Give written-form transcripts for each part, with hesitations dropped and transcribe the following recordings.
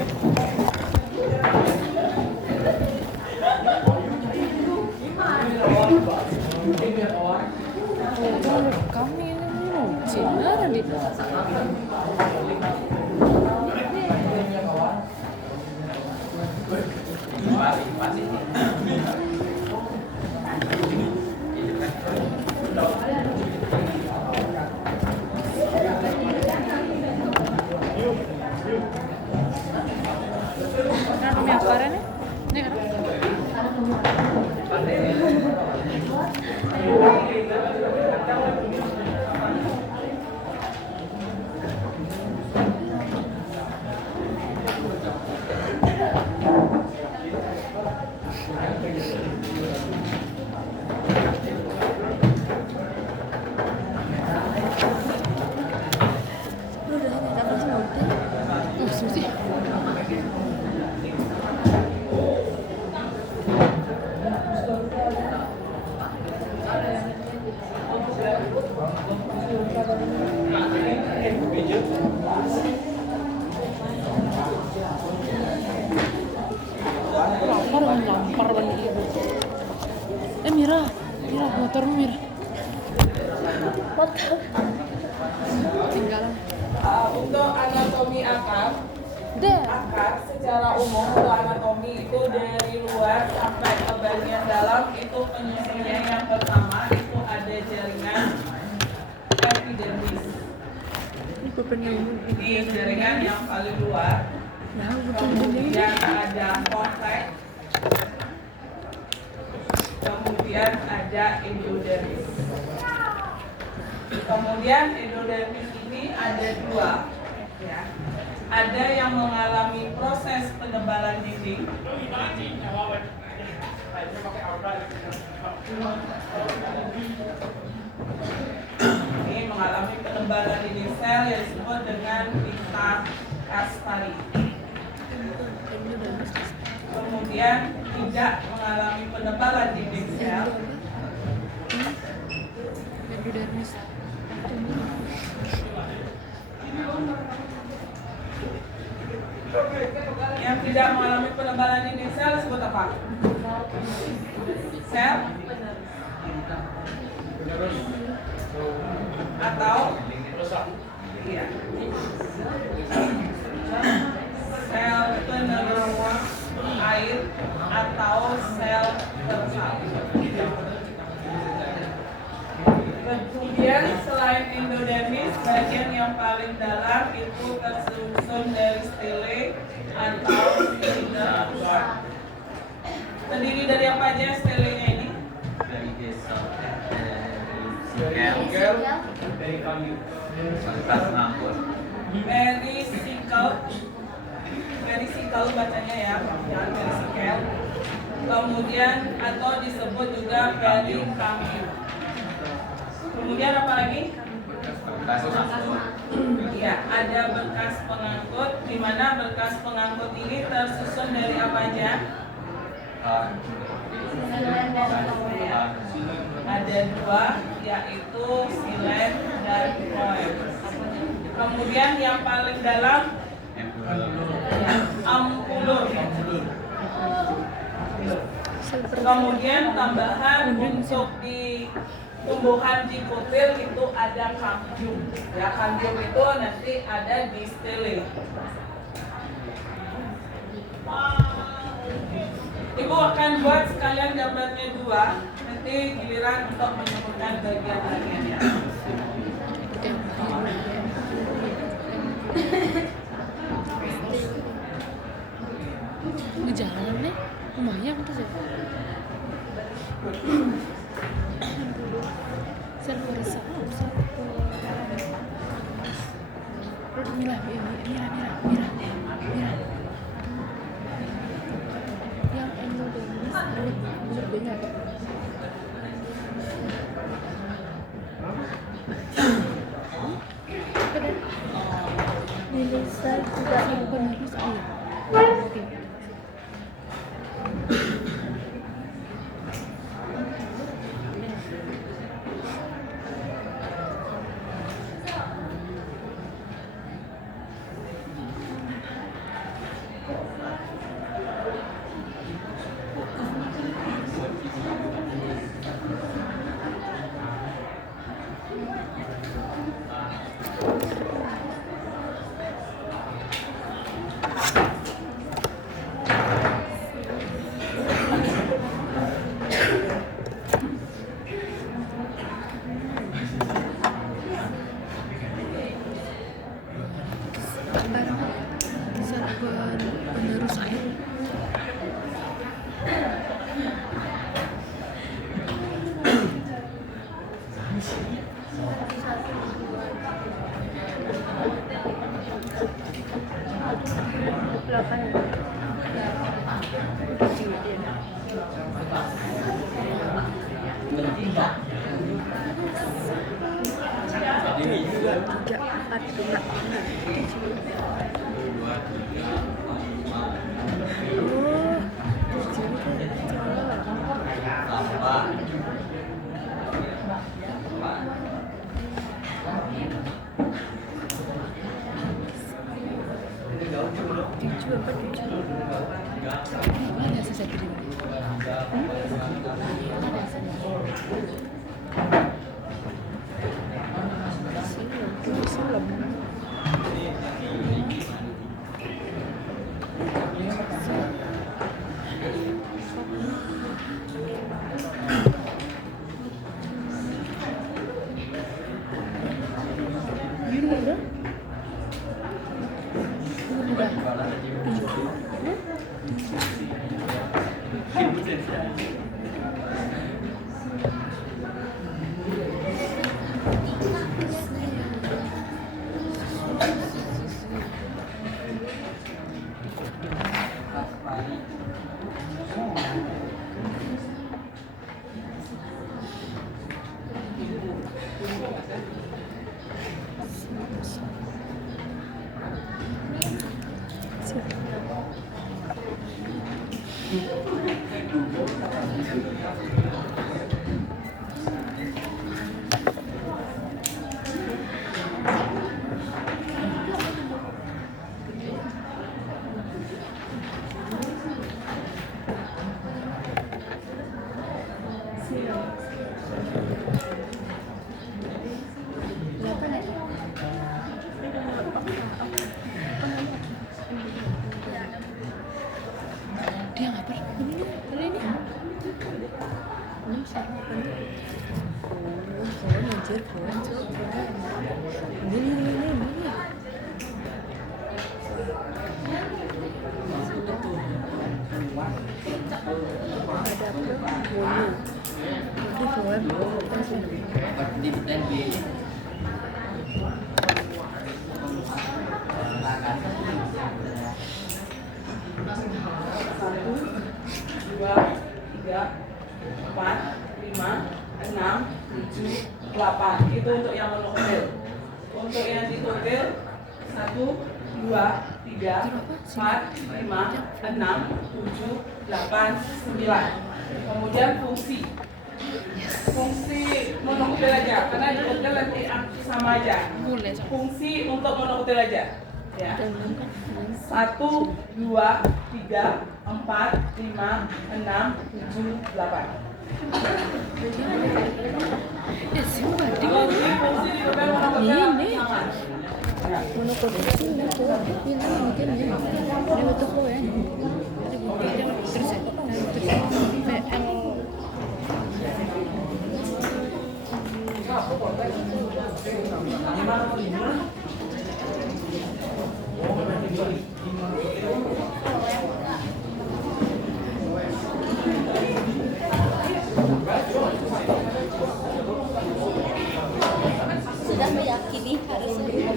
Kami ini mau Cina di Nah, kami apa nih? Ini kan? Lampar banget ibu. Mira, motormu Mira. Motor. Tinggalan. Untuk anatomi akar secara umum untuk anatomi itu dari luar sampai ke bagian dalam itu penyusunnya yang pertama itu ada jaringan epidermis. Ini jaringan yang paling luar. Kemudian ada korteks. Kemudian ada endodermis. Kemudian endodermis ini ada dua, ya. Ada yang mengalami proses penebalan dinding. Ini mengalami penebalan dinding sel yang disebut dengan pita kaspari. Kemudian tidak mengalami penebalan dinding sel. Endodermis. Yang tidak mengalami penebalan dinding sel disebut apa? Sel atau iya. Sel penerus air atau sel tersalur. Kemudian selain endodermis, bagian yang paling dalam itu tersusun dari stele atau silinder ward. Terdiri dari apa aja stelenya ini? Dari desa, sikel, dari fasilitas ngangkut, Perisikel bacanya ya, jangan perisikel. Kemudian atau disebut juga perikamium. Kemudian apa lagi? bekas ngangkut, Ya, ada bekas pengangkut, di mana bekas pengangkut ini tersusun dari apa aja? Ada dua, yaitu silen dan koil. Kemudian yang paling dalam, ya, ampulur. Kemudian tambahan untuk di tumbuhan di kutil itu ada kambium. Ya, kambium itu nanti ada di stele. Ibu akan buat sekalian gambarnya dua, nanti giliran untuk menyebutkan bagian-bagiannya. Ini jalan nih, lumayan tuh sih. Serverisa, Mira. Yang endodermis berbeda. Melissa juga Penerus air. Oke. Satuan penerus air. Mana sisa kirim? Dia nggak pernah ini siapa Satu, dua, tiga, empat, lima, enam, tujuh, delapan. Itu untuk yang monoktil. Untuk yang ditotil, satu, dua, tiga, empat, lima, enam, tujuh, delapan, sembilan. Kemudian fungsi. Fungsi monoktil aja, karena ditotil nanti sama aja. boleh Fungsi untuk monoktil aja. Ya. 1, 2, 3, 4, 5, 6, 7, 8. ya siapa Kalau di fungsi ditotil monoktil Ini. sama. Ya. monokotil ini tuh ini mungkin ini betul kok ya terus PL sudah meyakini harusnya.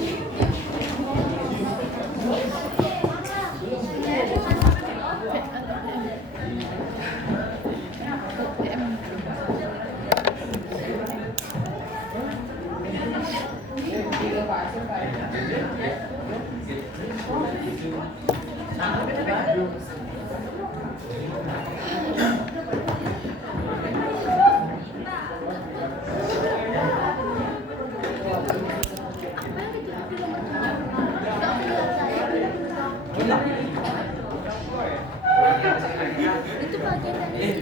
Itu bagian dari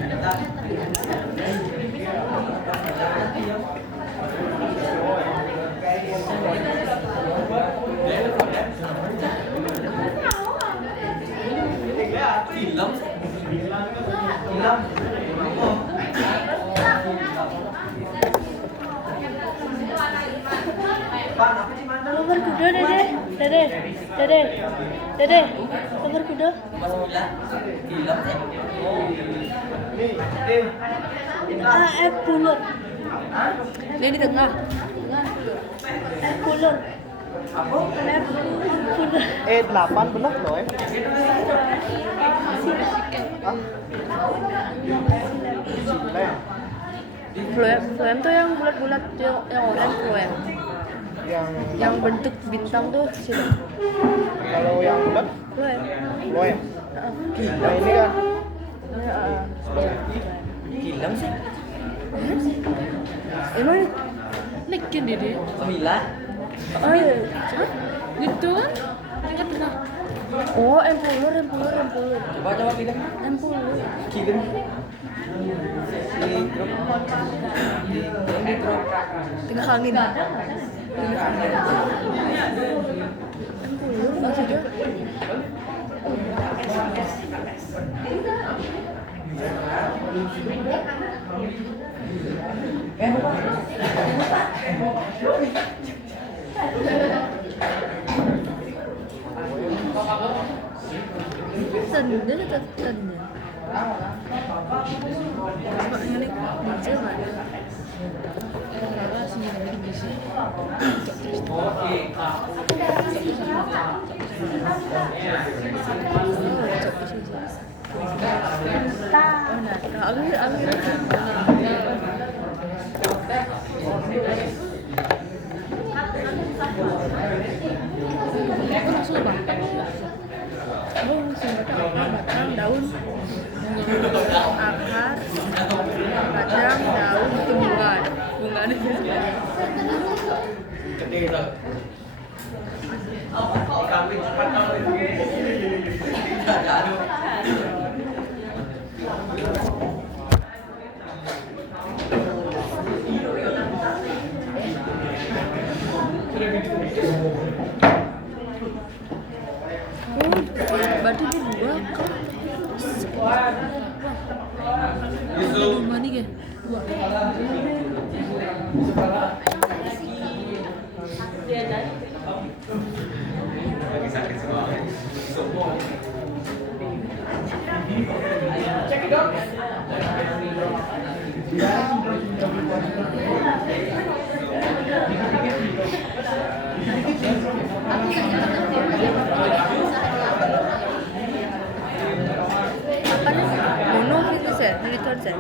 Nomor kedua, Dede. Dede, Dede, dengar kuda. Bulat. Ini di tengah. Bulat. Bulat. 8 benar loh ya. Floem tuh yang bulat-bulat, yang oranye floem. Yang bentuk bintang tuh sini. Kalau yang bulat Floem. loem. Nah ini kan Kilang sih. Emang naikin Dede? 9. Oh iya. Hah? Gitu kan? Ingat pernah. Oh, empulur. Coba bilang. Empulur. Kilang. Di drop. Di drop. Tengah angin. Empulur maksudnya. Tanda atau tanda? Cuma ini muncul kan? Karena sini lagi di sini. Langsung apa? Batang, daun, akar, batang, daun, itu bunga ada Gede itu. Kambing cepat tahu ini. Aduh. berarti ini dua lima nih kan dua Lagi sakit semua. mono itu sih monitor sih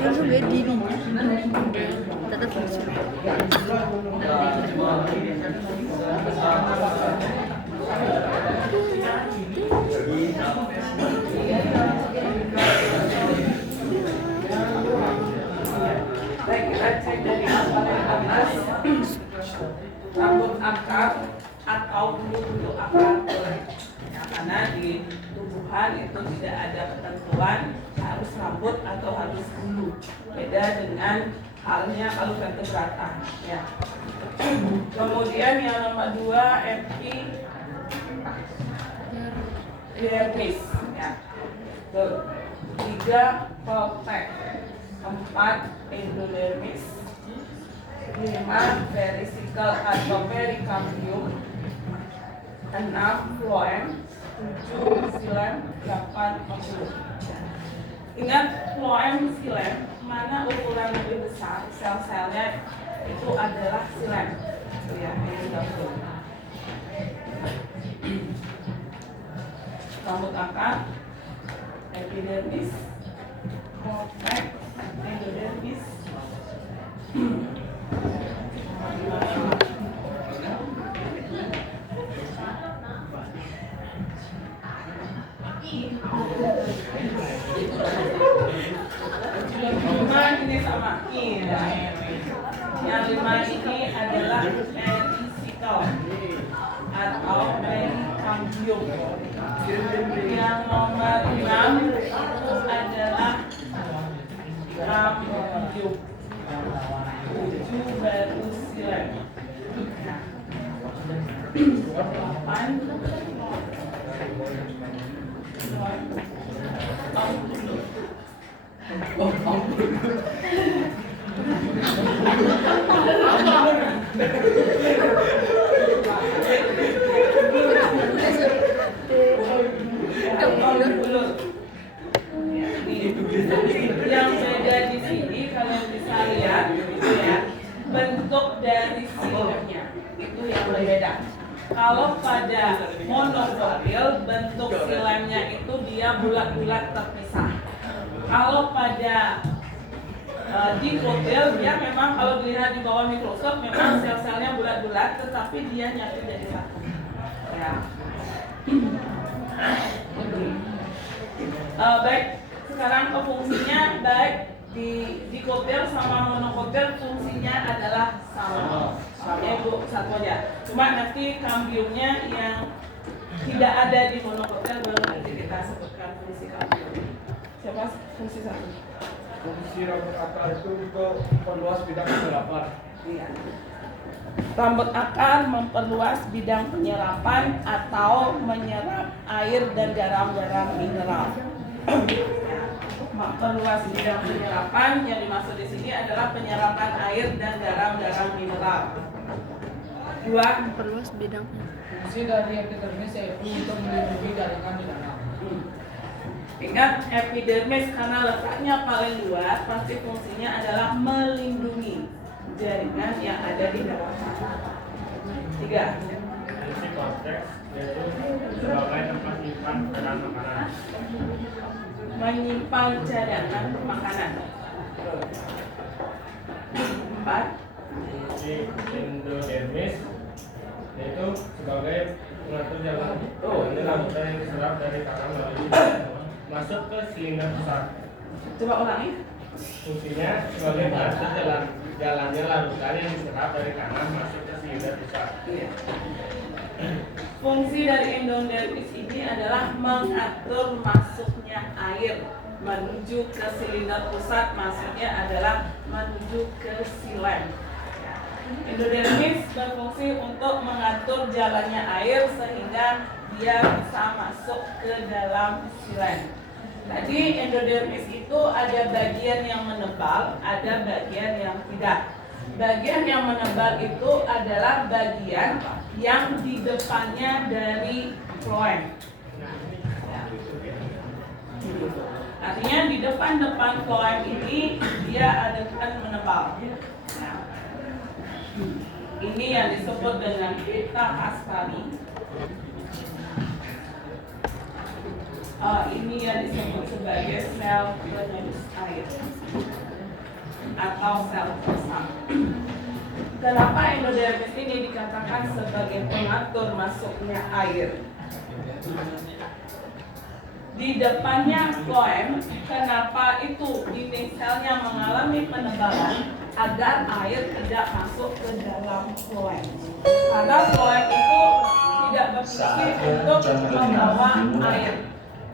langsung dia diri tetap lucu Baik, kita cek dari atas rambut akar atau bentuk akar. Ya, karena di tubuhan itu tidak ada ketentuan harus rambut atau harus bulu. Beda dengan halnya kalau vertebrata. Ya. Kemudian yang nomor 2 epidermis. Ya. 3 poltek. 4 endodermis, 5 vericicle atau pericambium, 6 phloem, 7 xilem, 8 ovulum. Ingat phloem xilem, mana ukuran lebih besar sel-selnya itu adalah xilem. Itu ya, ini dapur. Rambut akar, epidermis, poltek, endodermis. Ini sama. Yang 5 ini adalah pericicle atau pericambium. Yang nomor 6 itu adalah cambium. 7 baru xilem. 8 Yang beda di sini kalian bisa lihat gitu ya, bentuk dari silepnya itu yang berbeda. Kalau pada monokotil bentuk silemnya itu dia bulat-bulat terpisah. Kalau pada dikotil dia memang kalau dilihat di bawah mikroskop memang sel-selnya bulat-bulat, tetapi dia nyatu jadi satu. Ya. Baik, sekarang ke fungsinya, baik di dikotil sama monokotil fungsinya adalah sama. Ibu satu aja. Cuma nanti kambiumnya yang tidak ada di monokotil baru nanti kita sebutkan fungsi kambium. Siapa fungsi satu? Fungsi rambut akar itu untuk memperluas bidang penyerapan. Iya. Rambut akar memperluas bidang penyerapan atau menyerap air dan garam-garam mineral. Memperluas bidang penyerapan yang dimaksud di sini adalah penyerapan air dan garam-garam mineral. Dua, Perluas bidang. Fungsi dari epidermis yaitu untuk melindungi jaringan di dalam. ingat epidermis karena letaknya paling luas, pasti fungsinya adalah melindungi jaringan yang ada di dalam. Tiga. Fungsi korteks yaitu sebagai tempat menyimpan cadangan makanan. Menyimpan cadangan makanan. Empat. Fungsi endodermis yaitu sebagai pengatur jalan rambut yang diserap dari karang melalui masuk ke silinder pusat. Coba ulangi. Fungsinya sebagai pengatur jalannya larutan yang diserap dari kanan masuk ke silinder pusat. Iya. Fungsi dari endodermis ini adalah mengatur masuknya air menuju ke silinder pusat, maksudnya adalah menuju ke silem. Endodermis berfungsi untuk mengatur jalannya air sehingga dia bisa masuk ke dalam silem. Tadi endodermis itu ada bagian yang menebal, ada bagian yang tidak. Bagian yang menebal itu adalah bagian yang di depannya dari floem. Artinya di depan floem ini dia ada menebal. Nah, ini yang disebut dengan beta caspari. Ini yang disebut sebagai sel penyedot air atau sel peresap. Kenapa endodermis ini dikatakan sebagai pengatur masuknya air? Di depannya floem, kenapa itu dinding selnya mengalami penebalan agar air tidak masuk ke dalam floem? Karena floem itu tidak berfungsi untuk membawa air.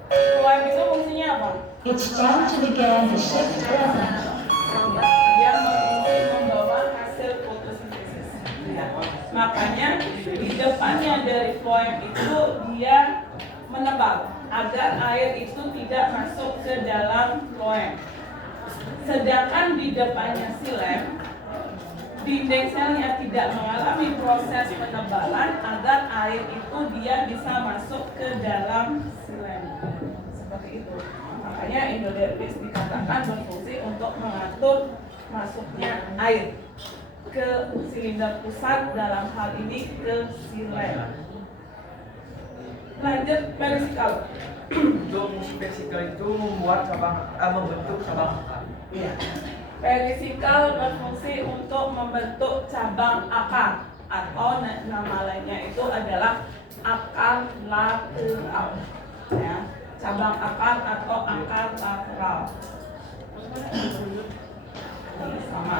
Floem itu fungsinya apa? It's time to begin the shift present. Dia berfungsi membawa hasil fotosintesis. Ya. Makanya di depannya dari floem itu dia menebal agar air itu tidak masuk ke dalam floem. Sedangkan di depannya silem, dinding selnya tidak mengalami proses penebalan agar air itu dia bisa masuk ke dalam silem. Seperti itu. Makanya endodermis dikatakan berfungsi untuk mengatur masuknya air ke silinder pusat, dalam hal ini ke silem. Lanjut perisikal. Untuk fungsi perisikal itu membentuk cabang akar. Iya. Perisikal berfungsi untuk membentuk cabang akar atau nama lainnya itu adalah akar lateral. Ya, cabang akar atau akar lateral. Ini sama.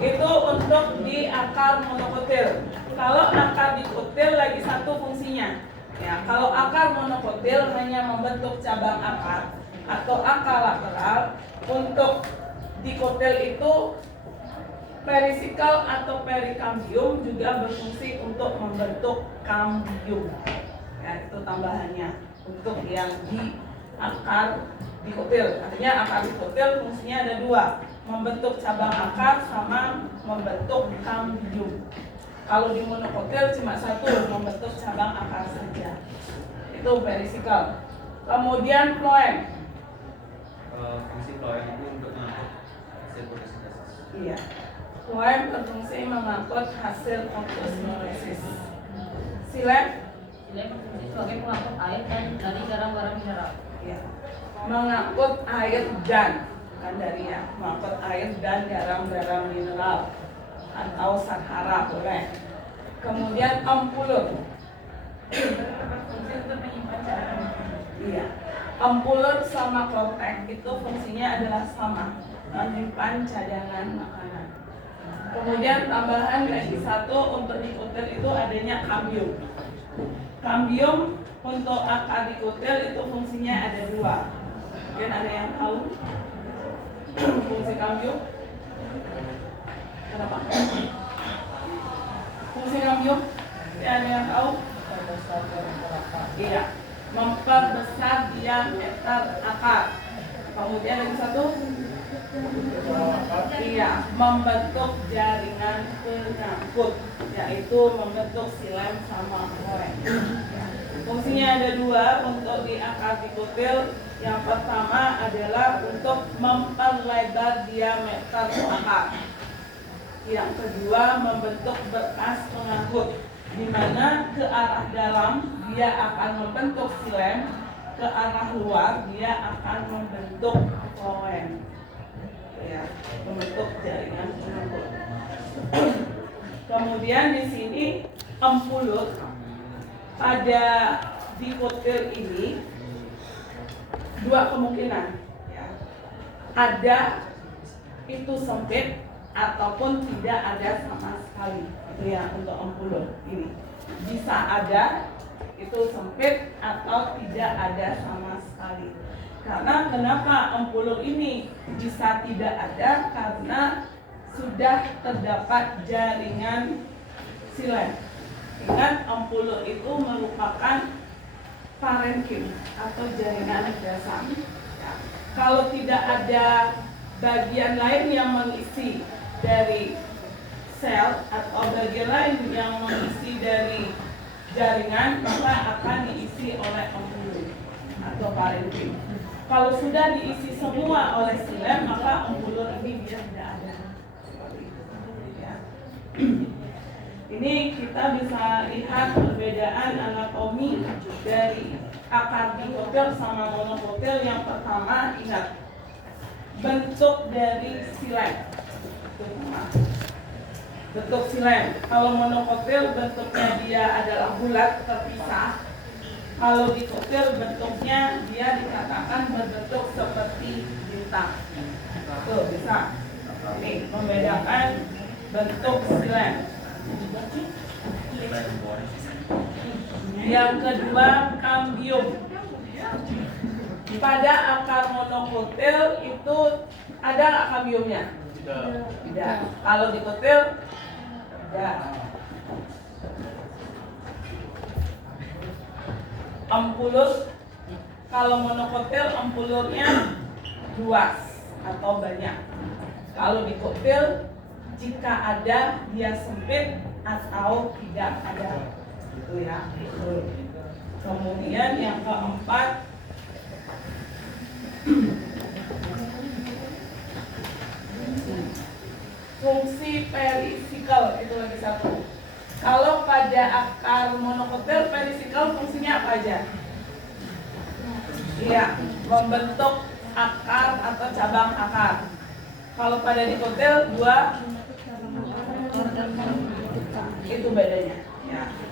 Itu untuk di akar monokotil. Kalau akar dikotil lagi satu fungsinya. Ya, kalau akar monokotil hanya membentuk cabang akar atau akar lateral. Untuk dikotil itu perisikal atau perikambium juga berfungsi untuk membentuk kambium. Ya, itu tambahannya untuk yang di akar dikotil. Artinya akar dikotil fungsinya ada dua, membentuk cabang akar sama membentuk kambium. Kalau di monokotil cuma satu, membentuk cabang akar saja. Itu perisikal. Kemudian floem. Fungsi floem itu untuk mengangkut hasil fotosintesis. Iya. Floem berfungsi mengangkut hasil fotosintesis. Silem. Silem berfungsi sebagai pengangkut air dan dari garam-garam mineral. Iya. Mengangkut air dan kan dari ya, mengangkut air dan garam-garam mineral atau sakhara boleh. Kemudian ampulur. Berfungsi untuk menyimpan cairan. Iya. Ampulur sama klotek itu fungsinya adalah sama, menyimpan cadangan makanan. Kemudian tambahan lagi satu untuk dikutil itu adanya kambium. Kambium untuk akar dikutil itu fungsinya ada dua. Mungkin ada yang tahu fungsi kambium? Kenapa? Fungsi kambium? Ada yang tahu? Iya. Memperbesar diameter akar. Kemudian lagi satu, iya, membentuk jaringan pengangkut, yaitu membentuk silem sama floem. Fungsinya ada dua untuk di akar dikutil. Yang pertama adalah untuk memperlebar diameter akar. Yang kedua membentuk berkas pengangkut, di mana ke arah dalam dia akan membentuk silem, ke arah luar dia akan membentuk floem. Ya, membentuk jaringan pengangkut. Kemudian di sini ampulur pada dikutil ini dua kemungkinan. Ya. Ada itu sempit ataupun tidak ada sama sekali. Itu ya untuk ampulur ini. Bisa ada itu sempit atau tidak ada sama sekali. Karena kenapa ampulur ini bisa tidak ada? Karena sudah terdapat jaringan silem. Ingat, ampulur itu merupakan parenkim atau jaringan dasar. Ya. Kalau tidak ada bagian lain yang mengisi dari sel atau bagian lain yang mengisi dari jaringan, maka akan diisi oleh ampulur atau parenkim. Kalau sudah diisi semua oleh silem, maka ampulur ini dia tidak ada. Ya. Ini kita bisa lihat perbedaan anatomi dari akar dikotil sama monokotil. Yang pertama, ingat bentuk dari silem. Bentuk silem. Kalau monokotil bentuknya dia adalah bulat terpisah. Kalau dikotil bentuknya dia dikatakan berbentuk seperti bintang. Tuh bisa. Ini membedakan bentuk silem. Yang kedua, kambium. Pada akar monokotil itu ada nggak kambiumnya? Tidak. Kalau dikotil, tidak. Ampulur, kalau monokotil ampulurnya luas atau banyak. Kalau dikotil, jika ada dia sempit atau tidak ada. Itu ya. Kemudian yang keempat, fungsi perisikal itu lagi satu. Kalau pada akar monokotil perisikal fungsinya apa aja? Iya, membentuk akar atau cabang akar. Kalau pada dikotil dua, itu bedanya.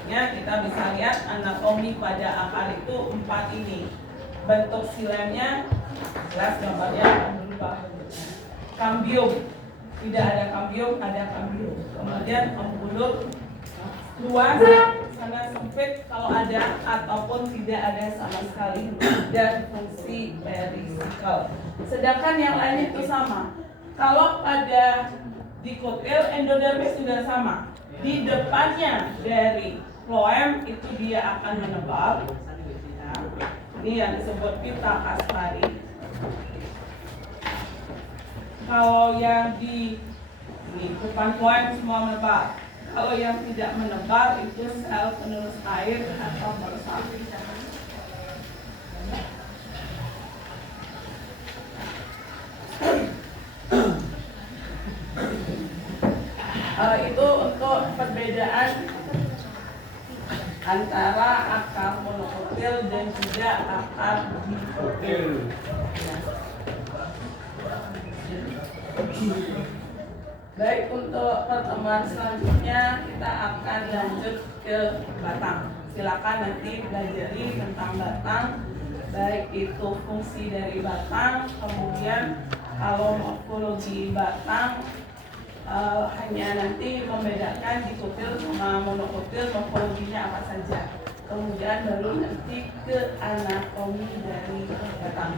Ya, kita bisa lihat anatomi pada akar itu 4 ini. Bentuk silemnya jelas gambarnya berubah. Kambium, tidak ada kambium, ada kambium. Kemudian ampulur luas, sana sempit kalau ada ataupun tidak ada sama sekali, dan fungsi perisikal. Sedangkan yang lain itu sama. Kalau pada dikotil endodermis juga sama. Di depannya dari floem itu dia akan menebal. Nah, ini yang disebut pita Kaspari. Kalau yang di bukan floem semua menebal. Kalau yang tidak menebal itu sel penerus air atau meresap. Itu untuk perbedaan antara akar monokotil dan juga akar dikotil. Baik, untuk pertemuan selanjutnya kita akan lanjut ke batang. Silakan nanti pelajari tentang batang, baik itu fungsi dari batang, kemudian kalau morfologi batang hanya nanti membedakan dikotil sama monokotil, morfologinya apa saja. Kemudian baru nanti ke anatomi dari batang.